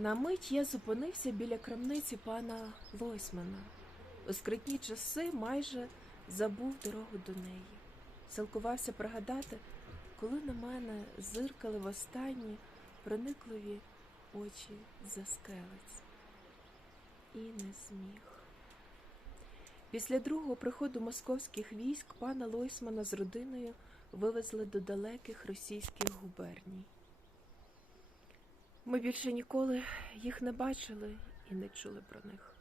На мить я зупинився біля крамниці пана Лойсмана. У скритні часи майже забув дорогу до неї. Силкувався пригадати, коли на мене зиркали востанні проникливі очі за скелець. І не зміг. Після другого приходу московських військ пана Лойсмана з родиною вивезли до далеких російських губерній. Ми більше ніколи їх не бачили і не чули про них.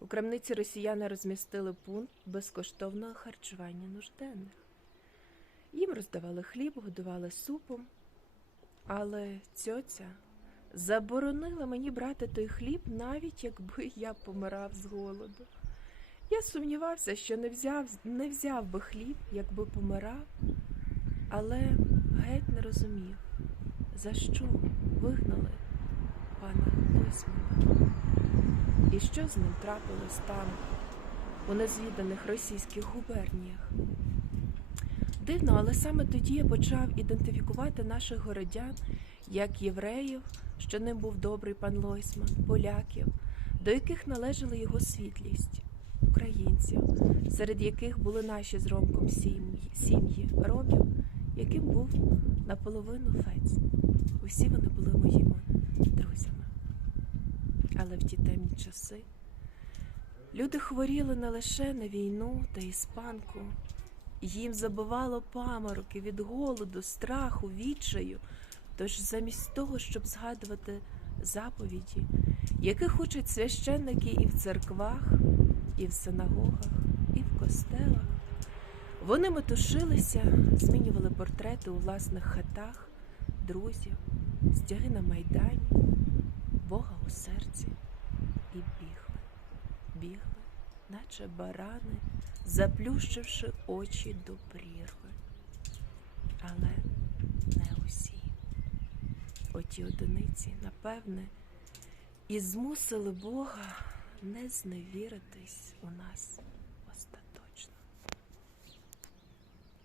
У крамниці росіяни розмістили пункт безкоштовного харчування нужденних. Їм роздавали хліб, годували супом, але цьоця заборонила мені брати той хліб, навіть якби я помирав з голоду. Я сумнівався, що не взяв, не взяв би хліб, якби помирав, але геть не розумів, за що вигнали пана Лойсмана. І що з ним трапилось там, у незвіданих російських губерніях. Дивно, але саме тоді я почав ідентифікувати наших городян як євреїв, що ним був добрий пан Лойсман, поляків, до яких належала його світлість, українців, серед яких були наші з Ромком сім'ї, сім'ї ромів, яким був наполовину фець. Усі вони були моїми друзями. Але в ті темні часи люди хворіли не лише на війну та іспанку, їм забивало памороки від голоду, страху, відчаю. Тож замість того, щоб згадувати заповіді, яких учать священники і в церквах, і в синагогах, і в костелах, вони метушилися, змінювали портрети у власних хатах, друзів, стяги на майдані, Бога у серці і бігли, бігли, наче барани, заплющивши очі до прірви. Але не усі. Оті одиниці, напевне, і змусили Бога не зневіритись у нас.